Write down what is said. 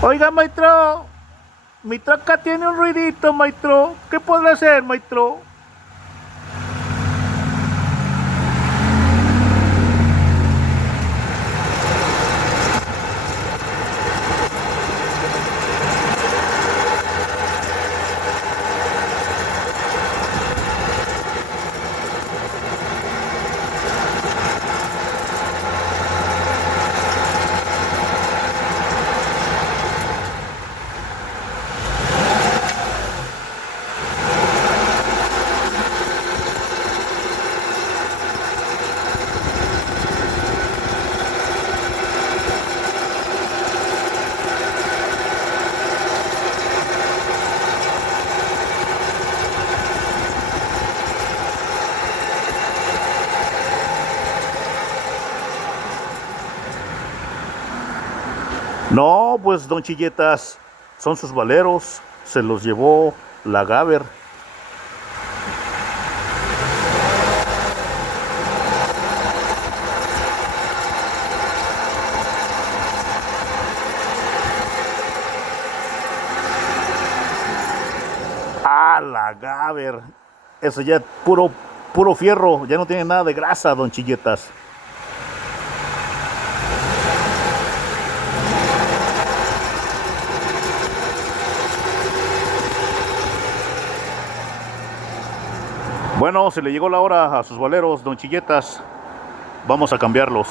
Oiga, maestro, mi troca tiene un ruidito, maestro. ¿Qué podrá hacer, maestro? No, pues, don Chilletas, son sus valeros. Se los llevó la Gaber. Ah, la Gaber. Eso ya puro fierro. Ya no tiene nada de grasa, don Chilletas. Bueno, se le llegó la hora a sus valeros, don Chilletas. Vamos a cambiarlos.